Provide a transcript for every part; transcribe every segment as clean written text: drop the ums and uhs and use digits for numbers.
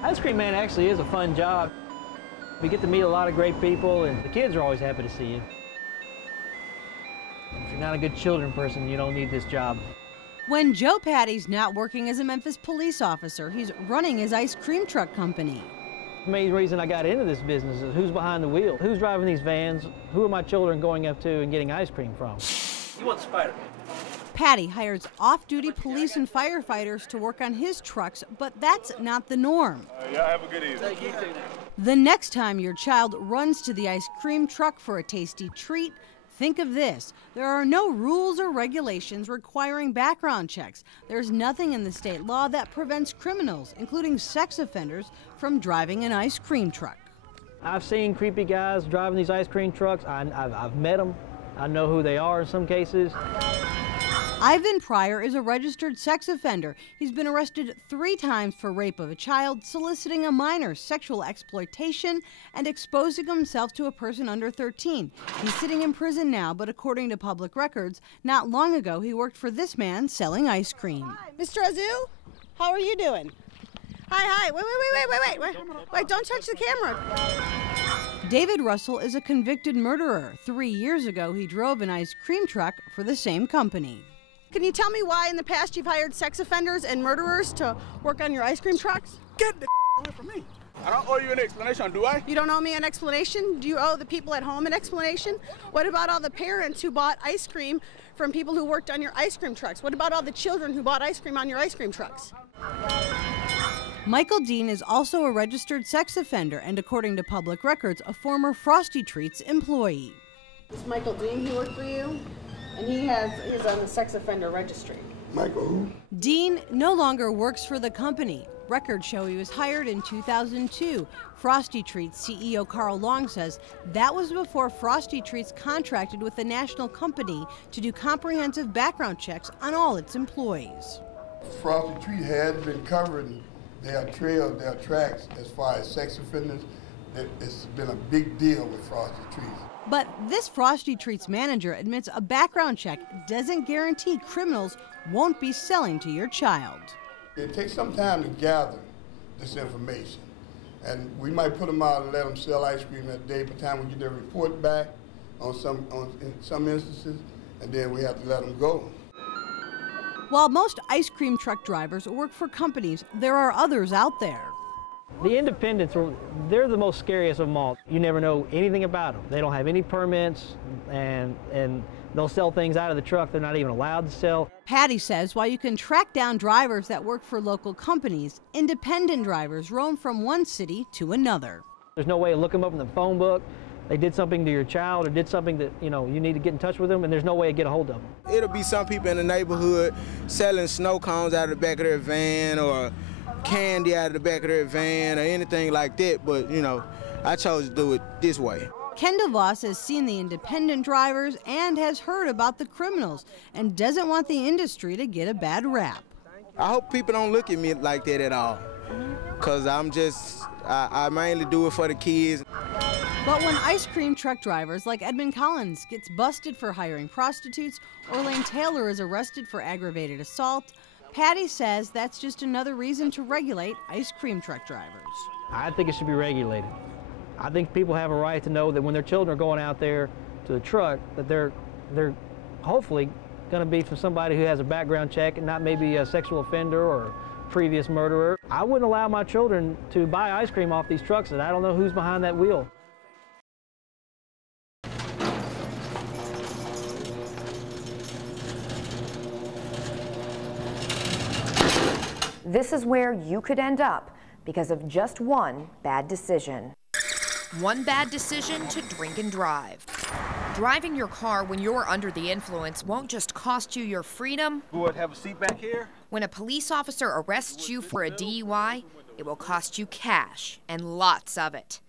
Ice cream man actually is a fun job. We get to meet a lot of great people, and the kids are always happy to see you. If you're not a good children person, you don't need this job. When Joe Patty's not working as a Memphis police officer, he's running his ice cream truck company. The main reason I got into this business is who's behind the wheel, who's driving these vans, who are my children going up to and getting ice cream from. You want Spider-Man? Patty hires off-duty police and firefighters to work on his trucks, but that's not the norm. Y'all have a good evening. The next time your child runs to the ice cream truck for a tasty treat, think of this. There are no rules or regulations requiring background checks. There's nothing in the state law that prevents criminals, including sex offenders, from driving an ice cream truck. I've seen creepy guys driving these ice cream trucks. I've met them. I know who they are in some cases. Ivan Pryor is a registered sex offender. He's been arrested 3 times for rape of a child, soliciting a minor, sexual exploitation, and exposing himself to a person under 13. He's sitting in prison now, but according to public records, not long ago he worked for this man selling ice cream. Hi, Mr. Azu, how are you doing? Hi, wait, don't touch the camera. David Russell is a convicted murderer. 3 years ago, he drove an ice cream truck for the same company. Can you tell me why in the past you've hired sex offenders and murderers to work on your ice cream trucks? Get the away from me. I don't owe you an explanation, do I? You don't owe me an explanation? Do you owe the people at home an explanation? What about all the parents who bought ice cream from people who worked on your ice cream trucks? What about all the children who bought ice cream on your ice cream trucks? Michael Dean is also a registered sex offender and, according to public records, a former Frosty Treats employee. This Michael Dean, he worked for you, and he's on the sex offender registry. Michael who? Dean no longer works for the company. Records show he was hired in 2002. Frosty Treats CEO Carl Long says that was before Frosty Treats contracted with a national company to do comprehensive background checks on all its employees. Frosty Treat has been covering their trails, their tracks, as far as sex offenders. It's been a big deal with Frosty Treats. But this Frosty Treats manager admits a background check doesn't guarantee criminals won't be selling to your child. It takes some time to gather this information. And we might put them out and let them sell ice cream that day. By the time we get their report back in some instances, and then we have to let them go. While most ice cream truck drivers work for companies, there are others out there. The independents, they're the most scariest of them all. You never know anything about them. They don't have any permits, and they'll sell things out of the truck they're not even allowed to sell. Patty says while you can track down drivers that work for local companies, independent drivers roam from one city to another. There's no way to look them up in the phone book. They did something to your child or did something that, you need to get in touch with them, and there's no way to get a hold of them. It'll be some people in the neighborhood selling snow cones out of the back of their van or candy out of the back of their van or anything like that, but, I chose to do it this way. Kendall Voss has seen the independent drivers and has heard about the criminals and doesn't want the industry to get a bad rap. I hope people don't look at me like that at all, because I mainly do it for the kids. But when ice cream truck drivers like Edmund Collins gets busted for hiring prostitutes or Lane Taylor is arrested for aggravated assault, Patty says that's just another reason to regulate ice cream truck drivers. I think it should be regulated. I think people have a right to know that when their children are going out there to the truck, that they're hopefully going to be for somebody who has a background check and not maybe a sexual offender or previous murderer. I wouldn't allow my children to buy ice cream off these trucks and I don't know who's behind that wheel. This is where you could end up because of just one bad decision. One bad decision to drink and drive. Driving your car when you're under the influence won't just cost you your freedom. Would have a seat back here. When a police officer arrests you for a DUI, it will cost you cash, and lots of it.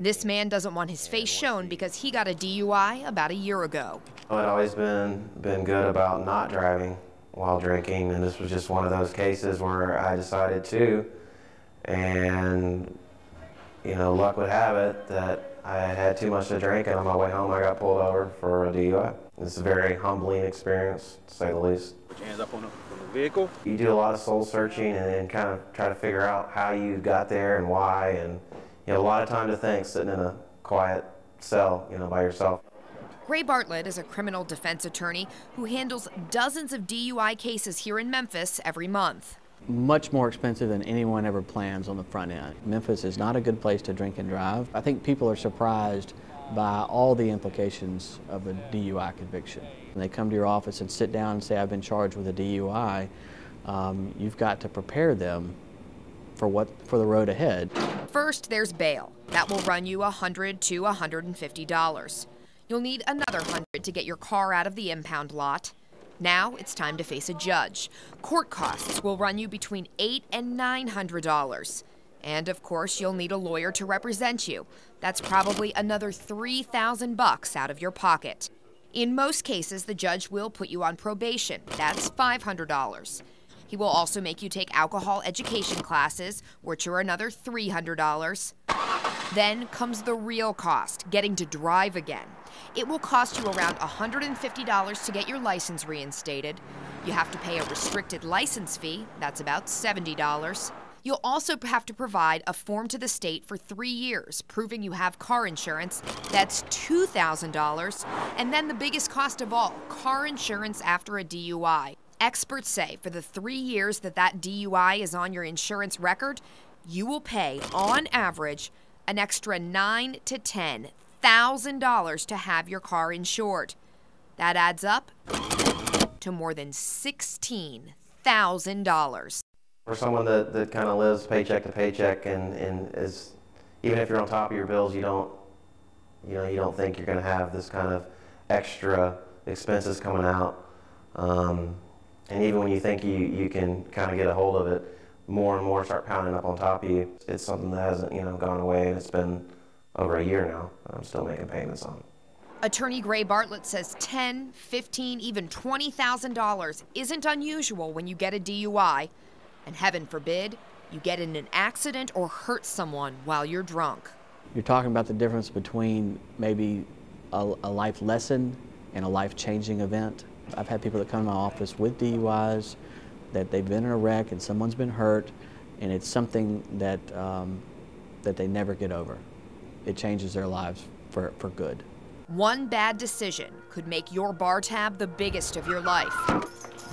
This man doesn't want his face shown because he got a DUI about a year ago. I'd always been good about not driving while drinking, and this was just one of those cases where I decided to, and luck would have it that I had too much to drink, and on my way home I got pulled over for a DUI. It's a very humbling experience, to say the least. Put your hands up on the vehicle. You do a lot of soul searching and kind of try to figure out how you got there and why, and you have a lot of time to think sitting in a quiet cell, by yourself. Ray Bartlett is a criminal defense attorney who handles dozens of DUI cases here in Memphis every month. Much more expensive than anyone ever plans on the front end. Memphis is not a good place to drink and drive. I think people are surprised by all the implications of a DUI conviction. When they come to your office and sit down and say, I've been charged with a DUI, you've got to prepare them for the road ahead. First, there's bail. That will run you $100 to $150. You'll need another $100 to get your car out of the impound lot. Now it's time to face a judge. Court costs will run you between $800 and $900. And of course, you'll need a lawyer to represent you. That's probably another $3,000 out of your pocket. In most cases, the judge will put you on probation. That's $500. He will also make you take alcohol education classes, which are another $300. Then comes the real cost, getting to drive again. It will cost you around $150 to get your license reinstated. You have to pay a restricted license fee, that's about $70. You'll also have to provide a form to the state for 3 years, proving you have car insurance, that's $2,000. And then the biggest cost of all, car insurance after a DUI. Experts say for the 3 years that DUI is on your insurance record, you will pay, on average, an extra $9,000 to $10,000 to have your car insured. That adds up to more than $16,000. For someone that kind of lives paycheck to paycheck and is, even if you're on top of your bills, you don't think you're going to have this kind of extra expenses coming out. And even when you think you can kind of get a hold of it, more and more start pounding up on top of you. It's something that hasn't, gone away, and it's been over a year now. I'm still making payments on it. Attorney Ray Bartlett says $10,000, $15,000, even $20,000 isn't unusual when you get a DUI. And heaven forbid, you get in an accident or hurt someone while you're drunk. You're talking about the difference between maybe a life lesson and a life-changing event. I've had people that come to my office with DUIs, that they've been in a wreck and someone's been hurt, and it's something that they never get over. It changes their lives for good. One bad decision could make your bar tab the biggest of your life.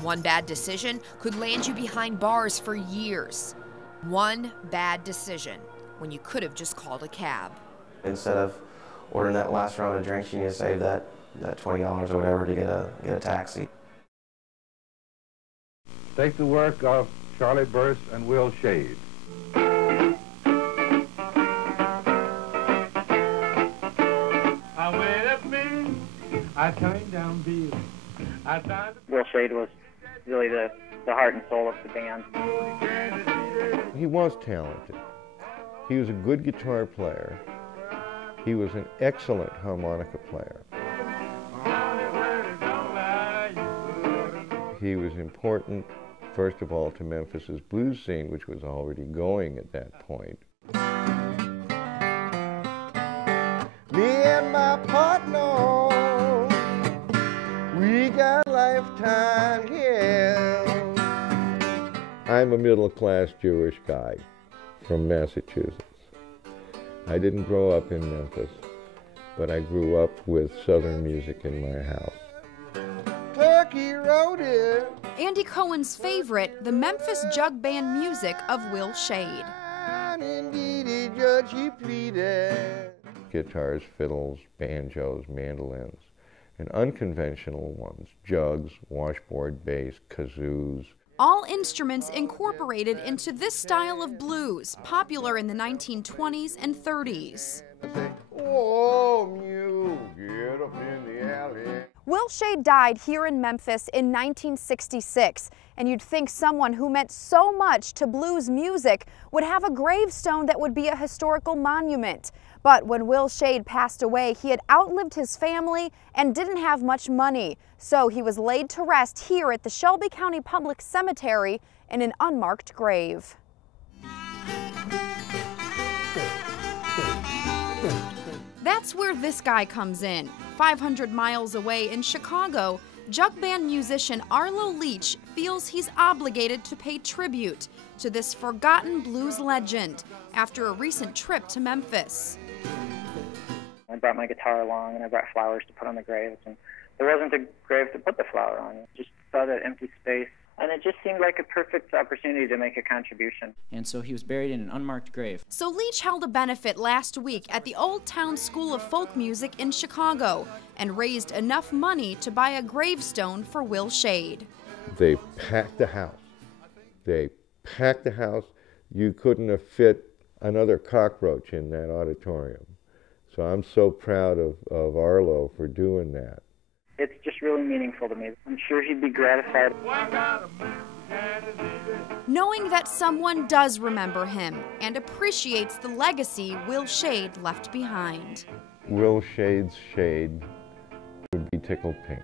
One bad decision could land you behind bars for years. One bad decision when you could have just called a cab. Instead of ordering that last round of drinks, you need to save that $20 or whatever to get a taxi. Take the work of Charlie Burst and Will Shade. I went up me, I turned down Bill. Will Shade was really the heart and soul of the band. He was talented. He was a good guitar player. He was an excellent harmonica player. He was important, first of all, to Memphis's blues scene, which was already going at that point. Me and my partner, we got lifetime here. I'm a middle-class Jewish guy from Massachusetts. I didn't grow up in Memphis, but I grew up with Southern music in my house. Turkey Roadie. Andy Cohen's favorite, the Memphis jug band music of Will Shade. Guitars, fiddles, banjos, mandolins, and unconventional ones, jugs, washboard bass, kazoos. All instruments incorporated into this style of blues, popular in the 1920s and 30s. Oh, you get up in the alley. Will Shade died here in Memphis in 1966, and you'd think someone who meant so much to blues music would have a gravestone that would be a historical monument. But when Will Shade passed away, he had outlived his family and didn't have much money, so he was laid to rest here at the Shelby County Public Cemetery in an unmarked grave. That's where this guy comes in. 500 miles away in Chicago, jug band musician Arlo Leach feels he's obligated to pay tribute to this forgotten blues legend after a recent trip to Memphis. I brought my guitar along and I brought flowers to put on the graves, and there wasn't a grave to put the flower on. Just saw that empty space, and it just seemed like a perfect opportunity to make a contribution. And so he was buried in an unmarked grave. So Leach held a benefit last week at the Old Town School of Folk Music in Chicago and raised enough money to buy a gravestone for Will Shade. They packed the house. They packed the house. You couldn't have fit another cockroach in that auditorium. So I'm so proud of Arlo for doing that. It's just really meaningful to me. I'm sure he'd be gratified. Knowing that someone does remember him and appreciates the legacy Will Shade left behind. Will Shade's shade would be tickled pink.